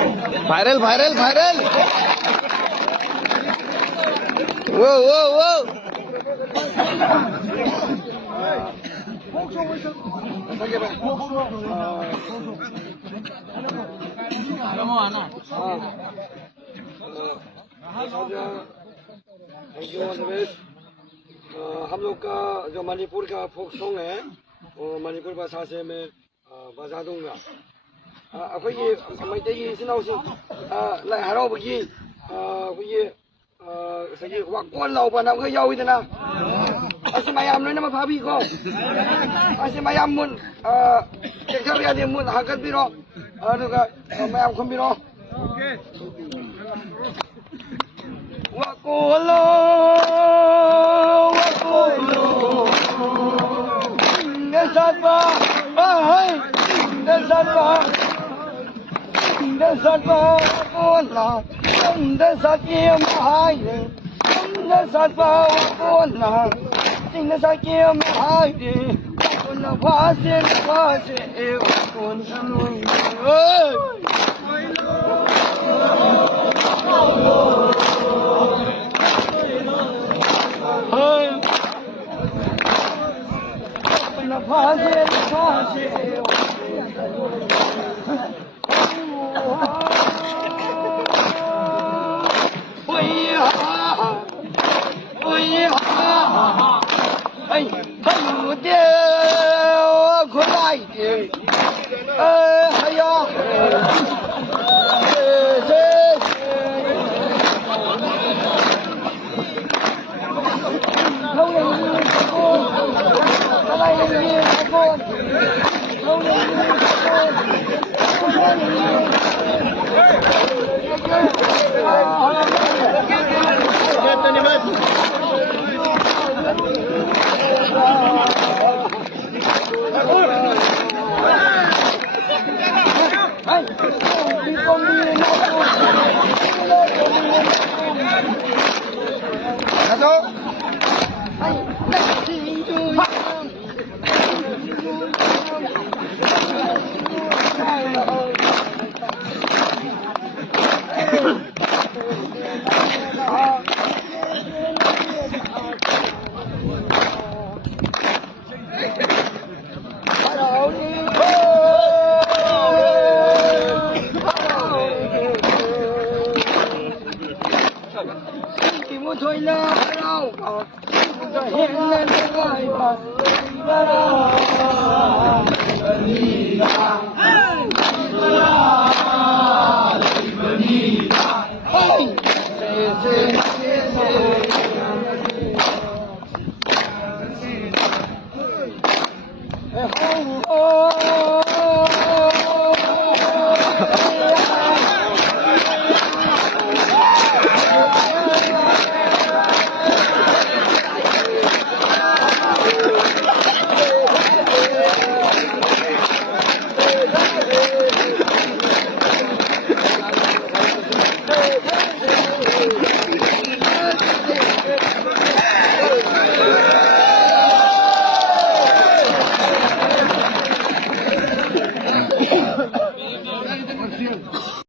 viral viral viral वो वो वो हम लोग का जो मणिपुर का फोक सॉन्ग है वो मणिपुर भाषा से मैं बजा दूंगा अखोई मैतैगी इसिनाउसिंग लाई हराउबगी अखोई सगी वाकोन लाउबा नामखो याउइदना असे मयाम लोइना फाबिको असे मयाम मुन टेक्टर यादे मुन हागतबिरो अदुगा मयाम खुमबिरो वाकोलो वाकोलो Desatba, hey, desatba, desatba, ona, desatia mahai, desatba, ona, desatia mahai, ona vase, ona lui, Fazer, oh